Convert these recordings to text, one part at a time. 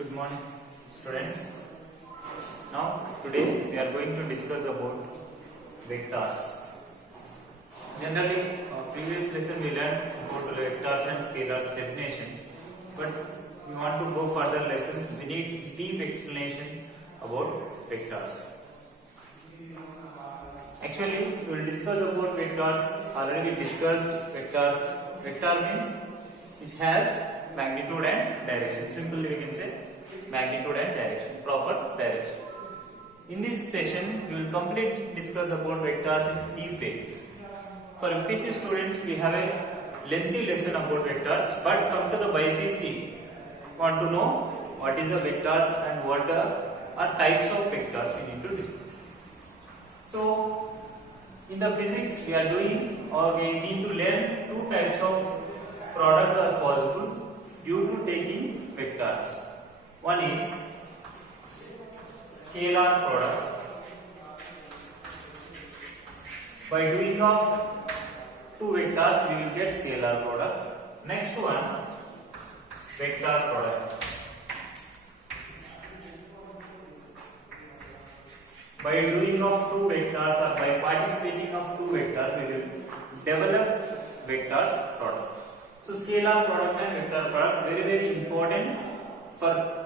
Good morning, students. Now, today we are going to discuss about vectors. Generally, previous lesson we learned about vectors and scalars definitions, but we want to go further lessons. We need deep explanation about vectors. Actually, we will discuss about vectors. Already discussed vectors. Vector means which has magnitude and direction. Simply we can say magnitude and direction, proper direction. In this session, we will completely discuss about vectors in deep way. For MPC students, we have a lengthy lesson about vectors, but come to the BPC, want to know what is a vectors and what are types of vectors we need to discuss. So, in the physics, we are doing or we need to learn two types of product are possible due to taking vectors. One is scalar product. By doing of two vectors, we will get scalar product. Next one, vector product. By doing of two vectors or by participating of two vectors, we will develop vectors product. So scalar product and vector product very important for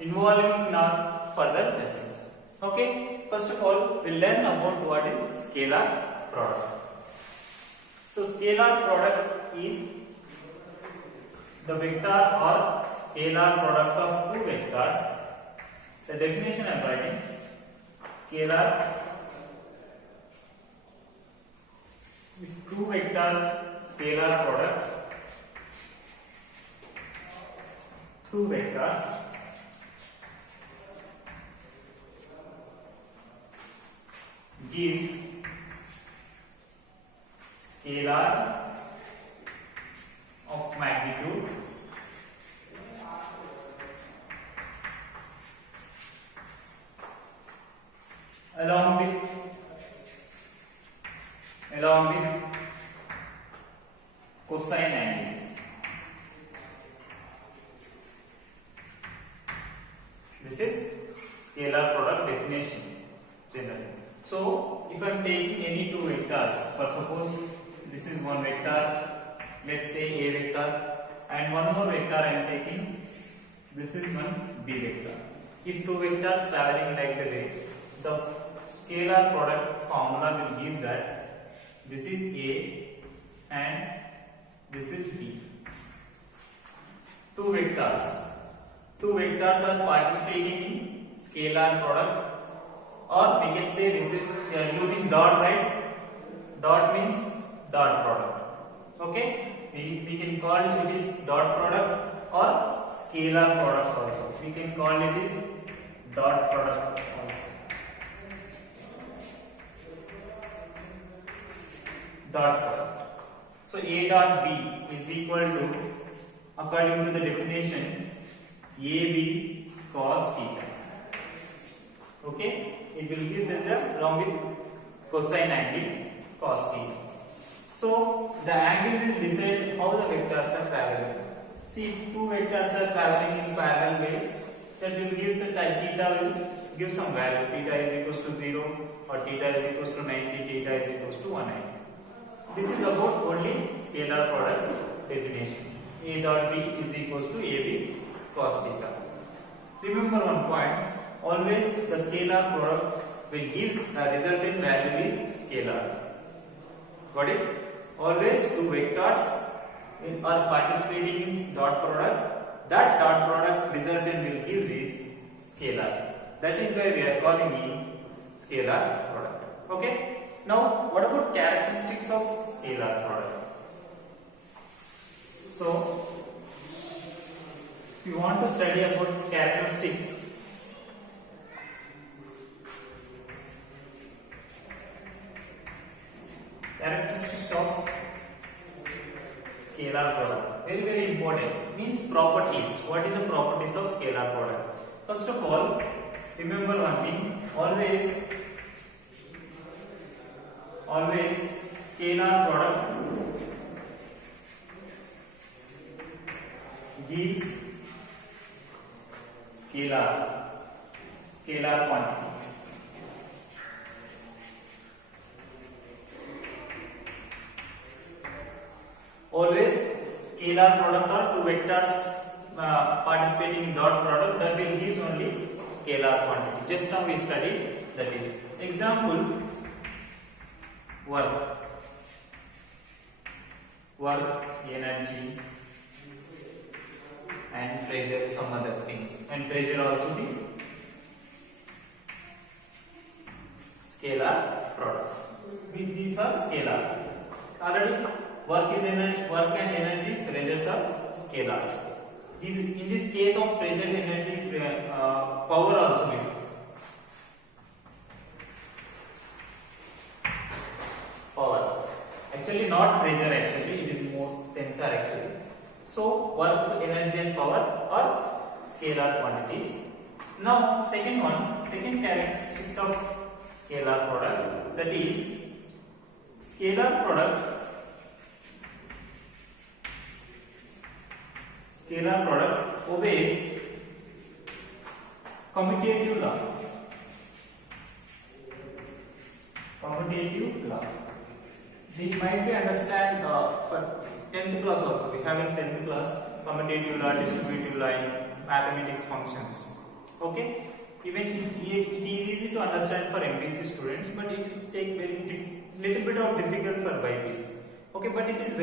involving in our further lessons. Okay, first of all, we'll learn about what is scalar product. So scalar product is the vector or scalar product of two vectors. The definition I am writing: scalar, if two vectors scalar product, two vectors gives scalar of magnitude along with cosine angle. This is scalar product definition generally. So, if I am taking any two vectors, for suppose this is one vector, let's say A vector, and one more vector I am taking, this is one B vector. If two vectors traveling like the way, the scalar product formula will give that this is A and this is B. Two vectors are participating in scalar product, or we can say this is using dot, right? Dot means dot product. Okay, we can call it is dot product or scalar product also. We can call it is dot product also. Dot product. So A dot B is equal to, according to the definition, AB cos theta. Okay, it will give us the along with cosine angle cos theta. So the angle will decide how the vectors are traveling. See, if two vectors are traveling in parallel way, that will give the theta will give some value. Theta is equals to 0 or theta is equals to 90, theta is equals to 190. This is about only scalar product definition. A dot B is equals to AB cos theta. Remember one point, always the scalar product will give the resultant value is scalar. Got it? Always two vectors are participating in dot product. That dot product resultant will give is scalar. That is why we are calling it scalar product. Okay? Now, what about characteristics of scalar product? So, if you want to study about characteristics, of scalar product, very important, means properties. What is the properties of scalar product? First of all, remember one thing, always scalar product gives scalar quantity. Always scalar product or two vectors participating in dot product, that will give only scalar quantity. Just now we studied that is. Example, work, energy and pressure, some other things, and pressure also the scalar products. These are scalar. Already work and energy, pressures are scalars. In this case of pressure, energy, power also will. Power. Actually not pressure, actually it is more tensor actually. So work, energy and power are scalar quantities. Now second characteristics of scalar product, that is scalar product obeys commutative law. They might be understand for 10th class also. We have in 10th class commutative law, distributive law in mathematics functions. Okay, even it is easy to understand for MPC students, but it is take little bit of difficult for BPC. Okay, but it is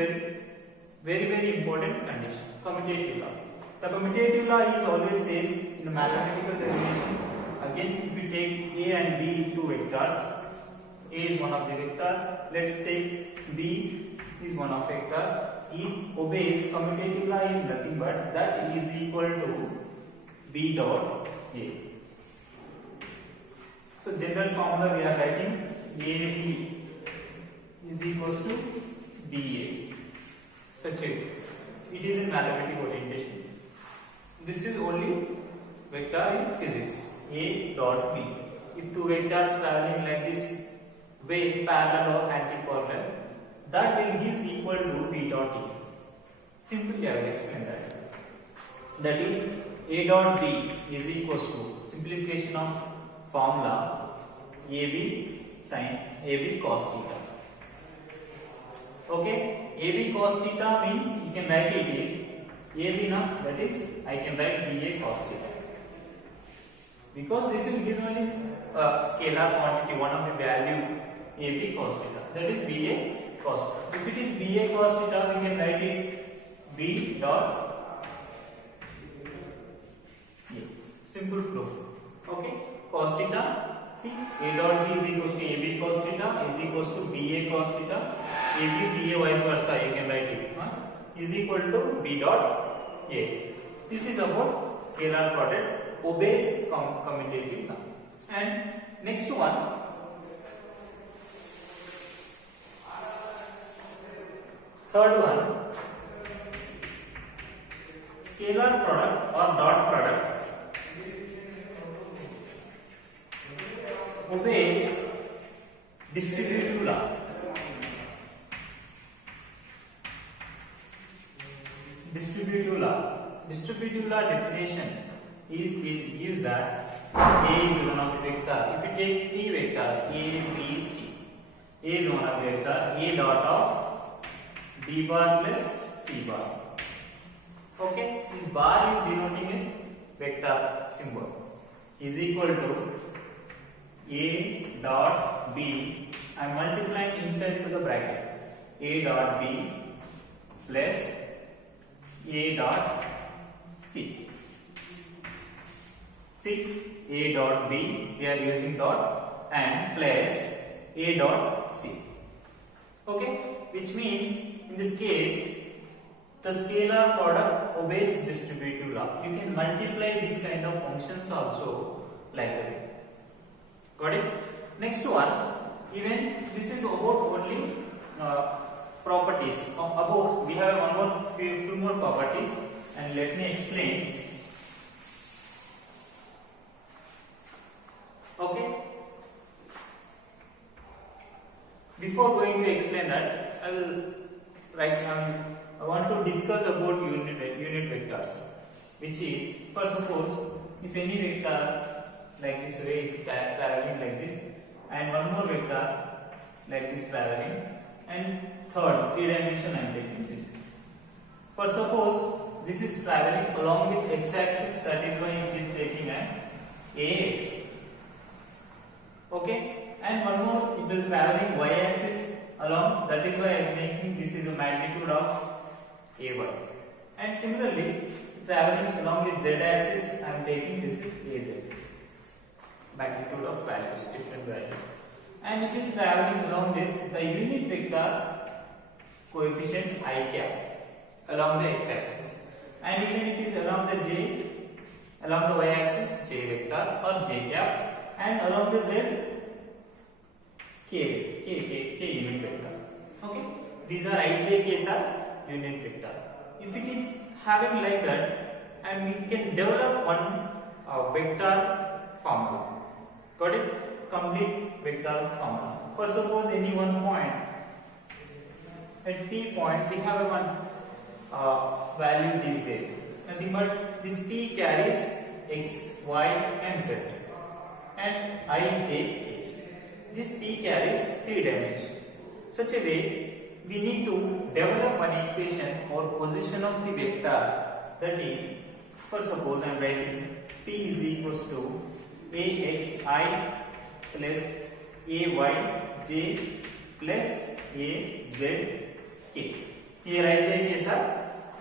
very important condition. Commutative law. The commutative law is always says in a mathematical definition. Again, if you take A and B, two vectors, A is one of the vector. Let's take B is one of vector. Obeys commutative law is nothing but that is equal to B dot A. So general formula we are writing AB is equals to BA. Such a it is in mathematical orientation. This is only vector in physics. A dot B. If two vectors traveling like this way, parallel or anti-parallel, that will give equal to B dot E. Simply I will explain that. That is A dot B is equals to simplification of formula AB cos theta. Okay, AB cos theta means you can write it is AB now, that is I can write BA cos theta. Because this will give only scalar quantity, one of the value AB cos theta, that is BA cos theta. If it is BA cos theta, we can write it B dot A. Simple proof. Okay, cos theta, see A dot B is equals to AB cos theta is equals to BA cos theta. AB, BA vice versa, you can write it is equal to B dot A. This is about scalar product obeys commutative law. And next one, third one, scalar product or dot product obeys distributive law. Distributive law definition is it gives that A is one of the vector. If you take three vectors A, B, C, A is one of the vector. A dot of B bar plus C bar. Okay, this bar is denoting as vector symbol is equal to A dot B. I am multiplying inside to the bracket. A dot B plus A dot C. See, A dot B, we are using dot, and plus A dot C. Okay, which means in this case the scalar product obeys distributive law. You can multiply these kind of functions also like that. Got it? Next one, even this is about only properties. About we have one more few more properties, and let me explain. Okay. Before going to explain that, I will write. I want to discuss about unit vectors. which is, for suppose if any vector like this way traveling like this, and one more vector like this traveling, and third 3 dimension I am taking this. For suppose this is traveling along with x-axis, that is why it is taking an ax. Okay, and one more it will traveling y-axis along, that is why I am making this is a magnitude of ay. And similarly, traveling along with z-axis, I am taking this is az. Magnitude of values, different values. And if it is traveling along this, the unit vector coefficient I cap along the x-axis, and even it is along the along the y-axis j vector or j cap, and along the z k unit vector. Okay, these are I, j, k's are unit vector. If it is having like that, and we can develop one vector formula. Got it? Complete vector formula. For suppose any one point, at p point we have one value this way, nothing but this p carries x, y and z, and I, j, k's. This p carries 3 dimensions. Such a way we need to develop one equation or position of the vector, that is, for suppose I am writing p is equals to axi plus ayj plus azk. Here I, j, k's are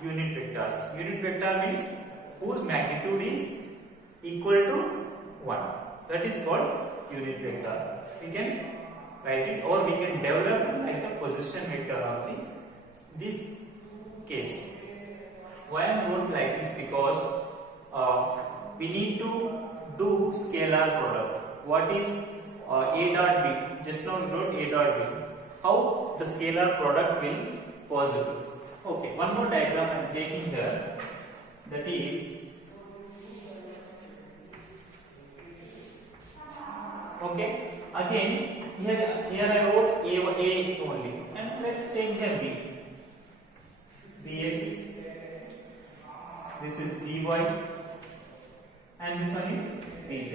unit vectors. Unit vector means whose magnitude is equal to 1. That is called unit vector. We can write it, or we can develop like the position vector of this case. Why I am wrote like this? Because we need to do scalar product. What is a dot b? Just now we wrote a dot b. How the scalar product will possible? Okay, one more diagram I am taking here. That is, okay. Again, here I wrote a only, and let's take here b. Bx. This is by, and this one is bz.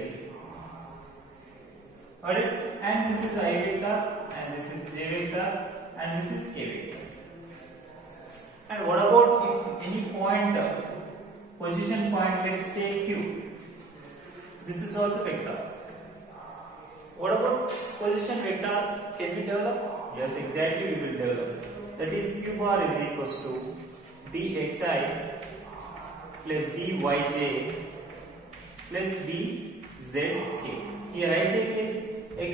Alright, and this is I vector, and this is j vector, and this is k vector. And what about if any point, position point, let's say q? This is also vector. What about position vector? Can we develop? Yes, exactly, we will develop. That is, q bar is equals to bxi plus byj plus bzk. Here ijk is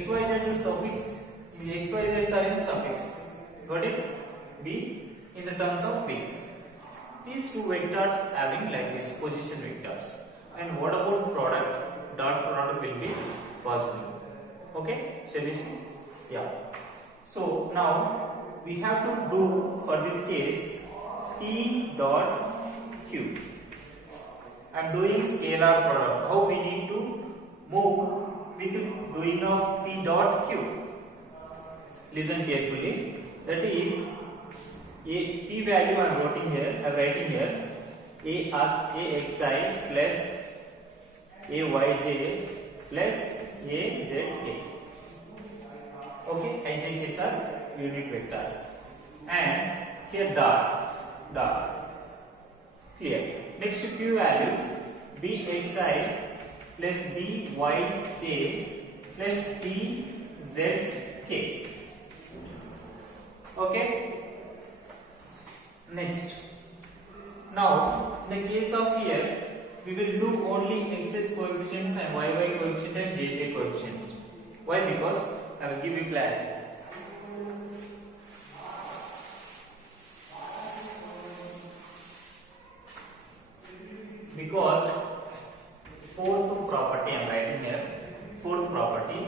xyz is suffix. The xyz are in suffix. Got it? B in the terms of b. These two vectors having like this position vectors. And what about product? Dot product will be possible. Okay, shall we see? Yeah. So now we have to do for this case p dot q. I am doing scalar product. How we need to move with doing of p dot q? Listen carefully. That is, a p value I am writing here. axi plus ayj plus azk. Okay, ijk are unit vectors, and here dot. Clear. Next to q value, bxi plus byj plus bzk. Okay. Next. Now, in the case of here, we will do only x's coefficients and yy coefficient and jj coefficients. Why? Because I will give you clarity. Because fourth property I am writing here. Fourth property,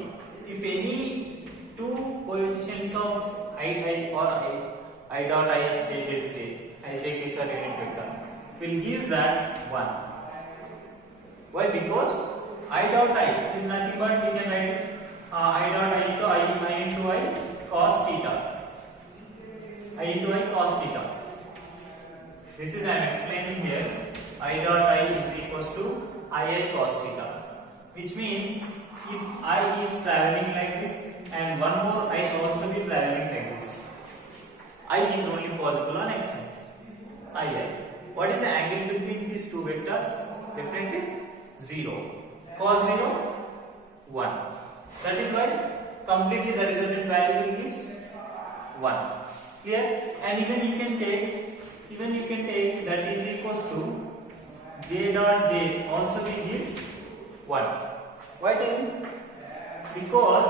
if any two coefficients of I or I dot I j dot j, ijk is a unit vector, will give that 1. Why? Because I dot I is nothing but we can write I dot I into I cos theta. I into I cos theta. This is I am explaining here. I dot I is equals to II cos theta, which means if I is traveling like this and one more I also be traveling like this, I is only possible on x axis. II. What is the angle between these two vectors? Definitely 0. Cos 0, 1. That is why completely the resultant value will give 1. Clear? And even you can take that is equals to j dot j also will gives 1. Why tell me? Because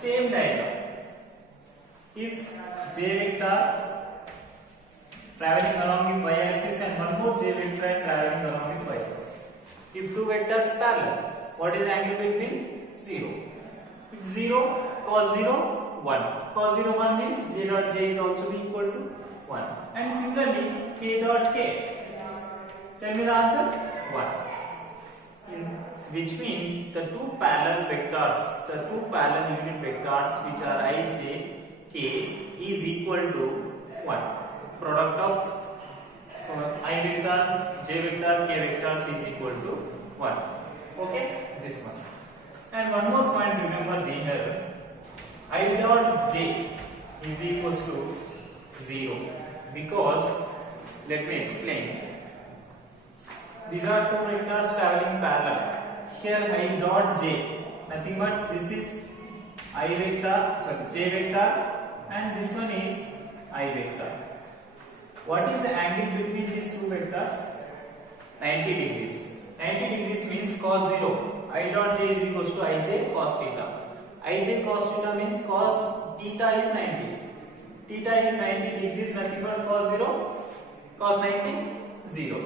same diagram. If j vector traveling along with y axis and one more j vector traveling along with y axis. If two vectors parallel, what is the angle between? 0. If 0, cos 0, 1. Cos 0, 1 means j dot j is also be equal to 1. And similarly, k dot k. Tell me the answer? 1. Which means the two parallel vectors, the two parallel unit vectors which are I, j, k is equal to 1. Product of I vector, j vector, k vectors is equal to 1. Okay, this one. And one more point, remember here, I dot j is equals to 0 because, let me explain. These are two vectors traveling parallel. Here I dot j, nothing but this is I vector, sorry, j vector, and this one is I vector. What is the angle between these two vectors? 90 degrees. 90 degrees means cos 0. I dot j is equals to ij cos theta. Ij cos theta means cos theta is 90. Theta is 90 degrees, nothing but cos 0. Cos 90, 0.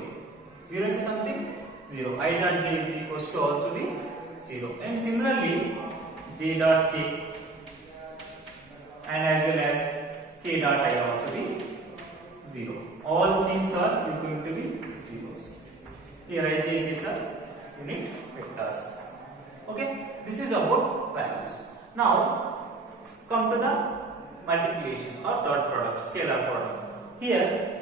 0 into something? 0. I dot j is equals to also be 0. And similarly, j dot k and as well as k dot I also be 0. All things are is going to be zeros. Here I, j, k are unit vectors. Okay, this is about values. Now come to the multiplication or dot product, scalar product. Here,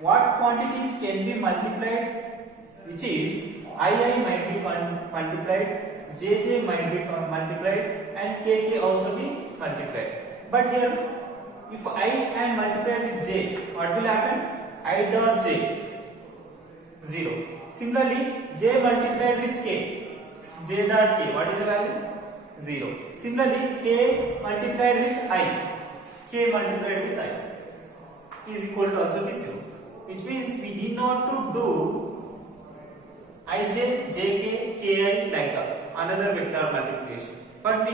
what quantities can be multiplied, which is II might be multiplied, jj might be multiplied, and kk also be multiplied. But here, if I am multiplied with j, what will happen? I dot j, 0. Similarly, j multiplied with k, j dot k, what is the value? 0. Similarly, k multiplied with I, k multiplied with I is equal to also be 0. Which means we need not to do ij, jk, ki like that, another vector multiplication. But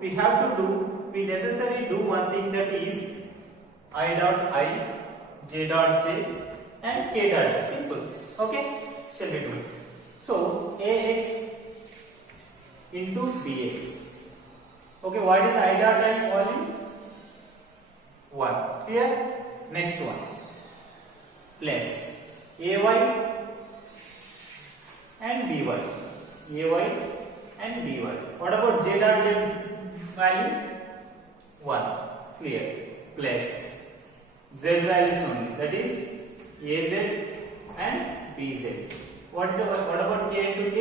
we have to do, we necessarily do one thing, that is I dot I, j dot j and k dot I. Simple. Okay, shall we do it? So ax into bx. Okay, what is I dot I only? 1. Clear? Next one. Plus ay and by. Ay and by. What about j dot j value? 1. Clear. Plus z values only, that is az and bz. What about k into k?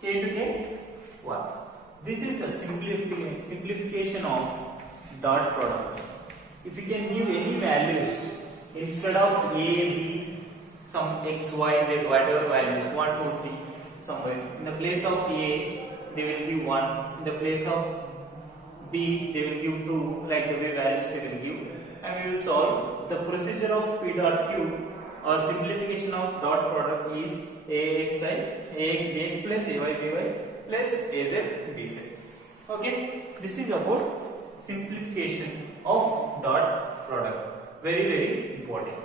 K into k? 1. This is a simplification of dot product. If you can give any values instead of a, b, some x, y, z, whatever values, 1, 2, 3, somewhere. In the place of a, they will give 1. In the place of b, they will give 2. Like the way values they will give. And we will solve. The procedure of p dot q or simplification of dot product is axi, ax, bx plus ay, by plus az, bz. Okay, this is about simplification of dot product. Very, very important.